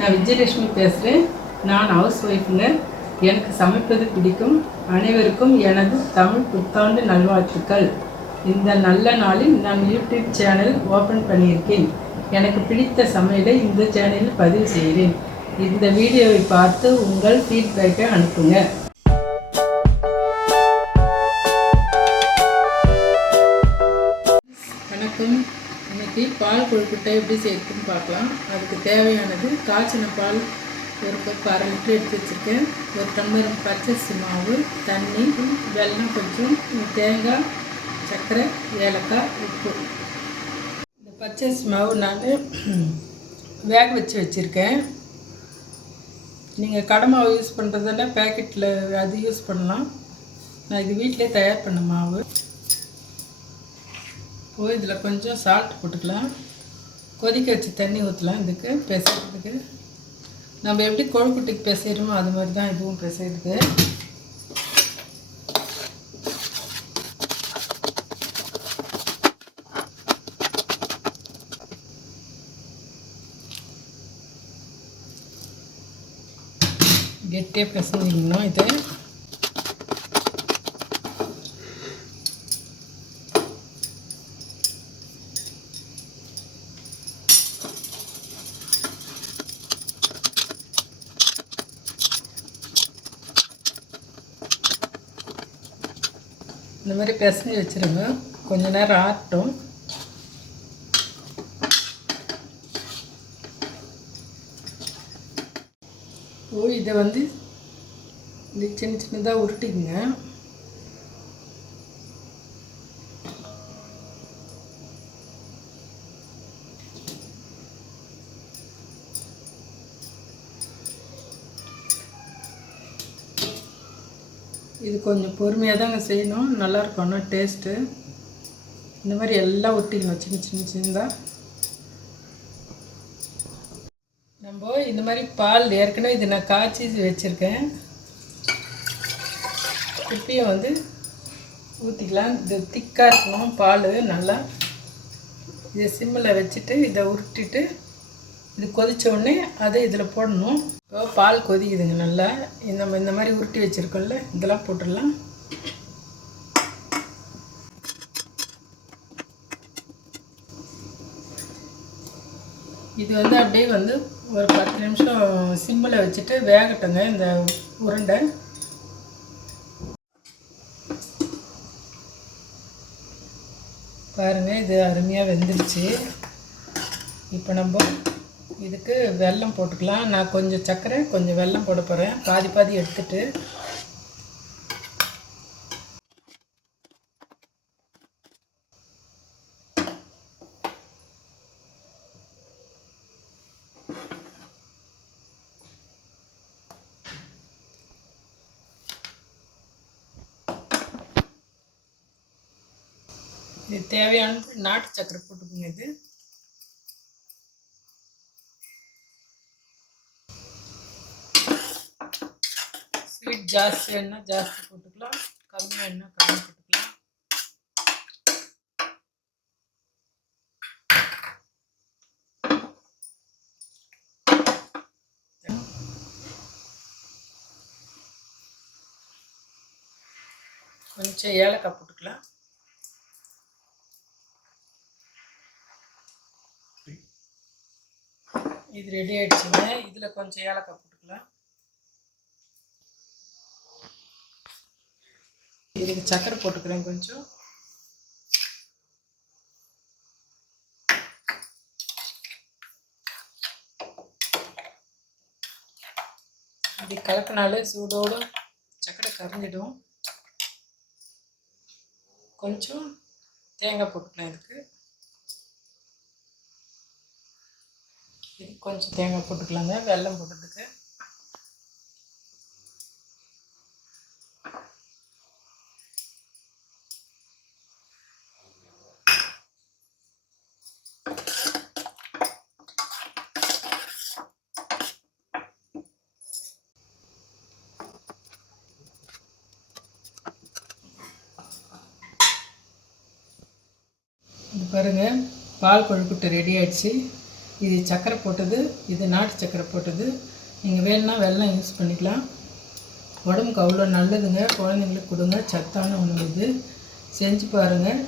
நான் விஜயலட்சுமி பேசுகிறேன். நான் ஹவுஸ் ஒய்ஃபுங்க. எனக்கு சமைப்பது பிடிக்கும். அனைவருக்கும் எனது தமிழ் புத்தாண்டு நல்வாழ்த்துக்கள். இந்த நல்ல நாளில் நான் யூடியூப் சேனல் ஓப்பன் பண்ணியிருக்கேன். எனக்கு பிடித்த சமையலை இந்த சேனலில் பதிவு செய்கிறேன். இந்த வீடியோவை பார்த்து உங்கள் ஃபீட்பேக்கை அனுப்புங்க. வணக்கம். இன்றைக்கி பால் கொழுக்கட்டை எப்படி செய்யறதுன்னு பார்க்கலாம். அதுக்கு தேவையானது காய்ச்சின பால் ஒரு கப் 1/2 லிட்டர் எடுத்து வச்சுருக்கேன். ஒரு டம்ளர் பச்சரிசி மாவு, தண்ணி, வெல்லம், கொஞ்சம் தேங்காய், சர்க்கரை, ஏலக்காய், உப்பு. இந்த பச்சரிசி மாவு நான் வேக வச்சுருக்கேன். நீங்கள் கடை மாவு யூஸ் பண்ணுறதுனா பேக்கெட்டில் அது யூஸ் பண்ணலாம். நான் இது வீட்டிலே தயார் பண்ண மாவு. இதில் கொஞ்சம் சால்ட் போட்டுக்கலாம். கொதிக்க வச்சு தண்ணி ஊற்றலாம். இதுக்கு பிசைறதுக்கு நம்ம எப்படி கொழுக்கட்டைக்கு பிசைகிறோமோ அது மாதிரி தான் இதுவும் பிசைறது. கெட்டியாக பிசைஞ்சிக்கணும். இது இந்த மாதிரி பிசைஞ்சு வச்சுருங்க. கொஞ்ச நேரம் ஆட்டும். இதை இந்த சின்ன சின்னதாக உருட்டிக்குங்க. இது கொஞ்சம் பொறுமையாக தாங்க செய்யணும். நல்லாயிருக்கும் ஆனால் டேஸ்ட்டு. இந்த மாதிரி எல்லாம் ஒட்டிக்கணும் சின்ன சின்ன சின்னதாக. நம்ம இந்த மாதிரி பால் ஏற்கனவே இது நான் காய்ச்சி வச்சுருக்கேன். இப்பயும் ஊற்றிக்கலாம். இது திக்காக இருக்கணும் பால் நல்லா. இதை சிம்மில் வச்சுட்டு இதை உருட்டிட்டு இது கொதித்த உடனே அதை இதில் போடணும். இப்போ பால் கொதிக்குதுங்க நல்லா. நம்ம இந்த மாதிரி உருட்டி வச்சுருக்கோம்ல, இதெல்லாம் போட்டுடலாம். இது அப்படியே ஒரு 10 நிமிஷம் சிம்மில் வச்சுட்டு வேகட்டுங்க இந்த உருண்டை. பாருங்கள், இது அருமையாக வெந்துருச்சு. இப்போ நம்ம இதுக்கு வெல்லம் போட்டுக்கலாம். நான் கொஞ்சம் சர்க்கரை கொஞ்சம் வெல்லம் போட போகிறேன். பாதி பாதி எடுத்துட்டு இது தேவையான நாட்டு சர்க்கரை போட்டுக்கோங்க. இது ஸ்வீட் ஜாஸ்தி வேணுன்னா ஜாஸ்தி போட்டுக்கலாம், கம்மி வேணுன்னா கம்மி போட்டுக்கலாம். கொஞ்சம் ஏலக்காய் போட்டுக்கலாம். இது ரெடி ஆகிடுச்சுங்க. இதில் கொஞ்சம் ஏலக்காய் போட்டுக்கலாம். இதுக்கு சர்க்கரை போட்டுக்கிறேன் கொஞ்சம். இது கலக்கினாலே சூடோடு சர்க்கரை கரைஞ்சிடும். கொஞ்சம் தேங்காய் போட்டுக்கலாம். இது கொஞ்சம் தேங்காய் போட்டுக்கலாங்க வெல்லம் போடுறதுக்கு. இது பாருங்கள், பால் கொழுக்கட்டை ரெடி ஆகிடுச்சு. இது சர்க்கரை போட்டது, இது நாட்டு சர்க்கரை போட்டது. நீங்கள் வேணும்னா வெல்லம் யூஸ் பண்ணிக்கலாம். உடம்புக்கு அவ்வளோ நல்லதுங்க. குழந்தைங்களுக்கு கொடுங்க, சத்தான உணவு இது. செஞ்சு பாருங்கள்.